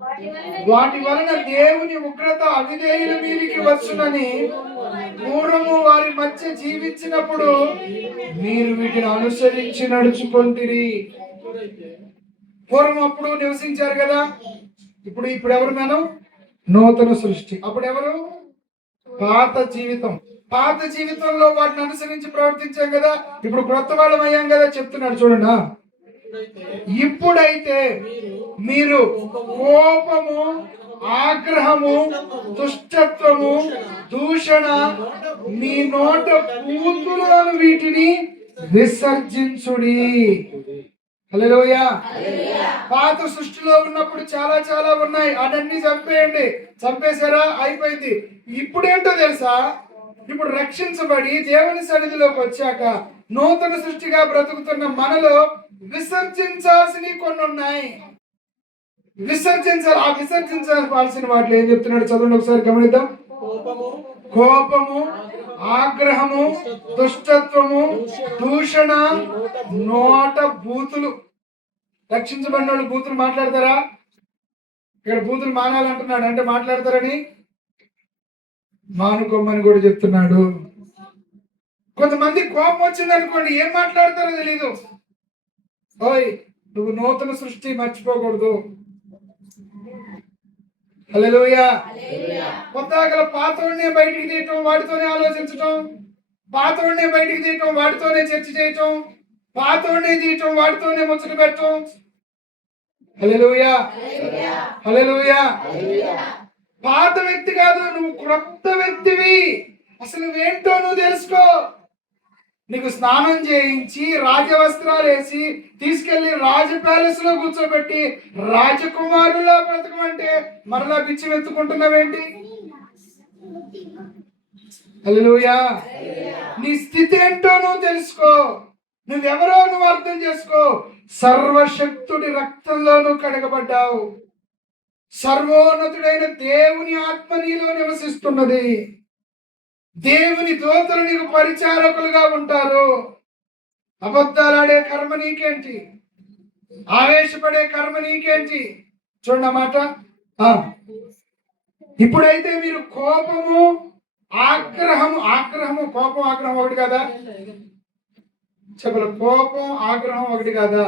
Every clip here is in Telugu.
వాటి వలన దేవుని ఉగ్రత అవిధేయుల మీదికి వచ్చునని పూర్వము వారి మధ్య జీవించినప్పుడు మీరు వీటిని అనుసరించి నడుచుకొంటిరి. పూర్వం అప్పుడు నివసించారు కదా, ఇప్పుడు ఎవరు మనం? నూతన సృష్టి. అప్పుడు ఎవరు? పాత జీవితం. పాత జీవితంలో వాటిని అనుసరించి ప్రవర్తించాం కదా, ఇప్పుడు క్రొత్త వాళ్ళం అయ్యాం కదా. చెప్తున్నాడు చూడండి, ఇప్పుడైతే మీరు కోపము, ఆగ్రహము, దుష్టత్వము, దూషణ మీ నోట పూతులను వీటిని విసర్జించుడి. హల్లెలూయా. పాత సృష్టిలో ఉన్నప్పుడు చాలా ఉన్నాయి, అదన్నీ చంపేయండి. చంపేశారా? అయిపోయింది. ఇప్పుడేంటో తెలుసా? ఇప్పుడు రక్షించబడి దేవుని సన్నిధిలోకి వచ్చాక నూతన సృష్టిగా బ్రతుకుతున్న మనలో విసర్జించాల్సినవి కొన్ని ఉన్నాయి. విసర్జించాలి. ఆ విసర్జించాల్సిన వాటిలో ఏం చెప్తున్నాడు చదవండి ఒకసారి, గమనిద్దాం. కోపము, ఆగ్రహము, దుష్టత్వము, దూషణ, నోట బూతులు. రక్షించబడిన వాళ్ళు బూతులు మాట్లాడతారా? ఇక్కడ బూతులు మానాలంటున్నాడు, అంటే మాట్లాడతారని మానుకోమని కూడా చెప్తున్నాడు. కొంతమంది కోపం వచ్చింది అనుకోండి, ఏం మాట్లాడతారో తెలీదు. ఓయ్, నువ్వు నూతన సృష్టి మర్చిపోకూడదు. హల్లెలూయా. కొత్తగా పాతోడినే బయటికి తీయటం, వాటితోనే ఆలోచించటం, పాతోడినే బయటికి తీయటం, వాటితోనే చర్చ చేయటం, పాతోడినే తీయటం, వాటితోనే ముచ్చట పెట్టడం. హల్లెలూయా, హల్లెలూయా. పాత వ్యక్తి కాదు, నువ్వు క్రొత్త వ్యక్తివి. అసలు నువ్వేంటో నువ్వు తెలుసుకో. నీకు స్నానం చేయించి రాజవస్త్రాలు వేసి తీసుకెళ్లి రాజ ప్యాలెస్ లో కూర్చోబెట్టి రాజకుమారులా బ్రతకమంటే మరలా పిచ్చి వెతుకుంటున్నావేంటి? హల్లెలూయా. నీ స్థితి ఏంటో నువ్వు తెలుసుకో. నువ్వెవరో నువ్వు అర్థం చేసుకో. సర్వశక్తుడి రక్తంలో నువ్వు కడగబడ్డావు. సర్వోన్నతుడైన దేవుని ఆత్మ నీలో నివసిస్తున్నది. దేవుని దూతలు నీకు పరిచారకులుగా ఉంటారు. అబద్ధాలాడే కర్మ నీకేంటి? ఆవేశపడే కర్మ నీకేంటి? చూడండి మాట. ఇప్పుడైతే మీరు కోపము, ఆగ్రహము, కోపం, ఆగ్రహం ఒకటి కదా? చెప్పరు. కోపం, ఆగ్రహం ఒకటి కదా?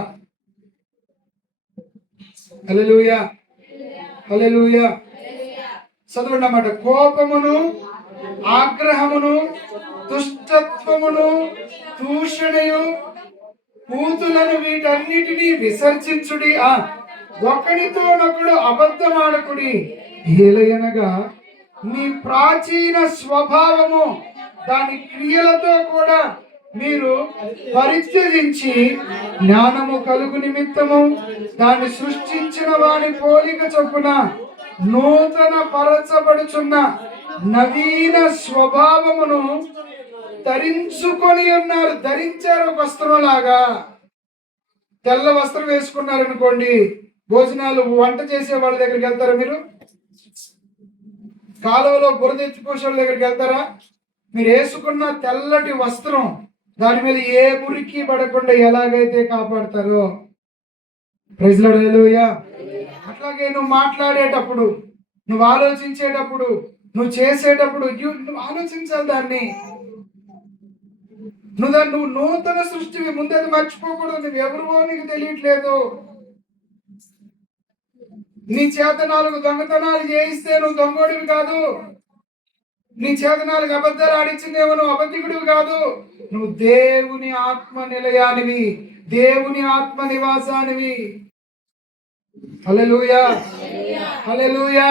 హల్లెలూయా, హల్లెలూయా. చదవండి అన్నమాట. కోపమును, ఆగ్రహమును, దుష్టత్వమును, దూషణయు, పూతులను వీటన్నిటినీ విసర్జించుడి. ఒకడితోనొకడు అబద్ధమాడకుడి. ఏలయనగా మీ ప్రాచీన స్వభావము దాని క్రియలతో కూడా మీరు పరిత్యజించి జ్ఞానము కలుగు నిమిత్తము దాన్ని సృష్టించిన వాని పోలిక చొప్పున నూతన పరచబడుచున్న నవీన స్వభావమును ధరించుకొని ఉన్నారు. ధరించారు ఒక వస్త్రం లాగా. తెల్ల వస్త్రం వేసుకున్నారు అనుకోండి, భోజనాలు వంట చేసే వాళ్ళ దగ్గరికి వెళ్తారా? మీరు కాలువలో బురద ఎత్తిపోసే వాళ్ళ దగ్గరికి వెళ్తారా? మీరు వేసుకున్న తెల్లటి వస్త్రం దాని మీద ఏ మురికి పడకుండా ఎలాగైతే కాపాడతారో, ప్రైజ్ లార్డ్, హల్లెలూయా. అట్లాగే నువ్వు మాట్లాడేటప్పుడు, నువ్వు ఆలోచించేటప్పుడు, నువ్వు చేసేటప్పుడు నువ్వు ఆలోచించాలి దాన్ని. నువ్వు నూతన సృష్టివి. ముందే మర్చిపోకూడదు. నువ్వు ఎవరివో నీకు తెలియట్లేదు. నీ చేత 4 దొంగతనాలు చేయిస్తే నువ్వు దొంగోడివి కాదు. నీ చేత 4 అబద్ధాలు ఆడించిందేమో నువ్వు అబద్ధికుడివి కాదు. నువ్వు దేవుని ఆత్మ నిలయానివి, దేవుని ఆత్మ నివాసానివి. హల్లెలూయా, హల్లెలూయా.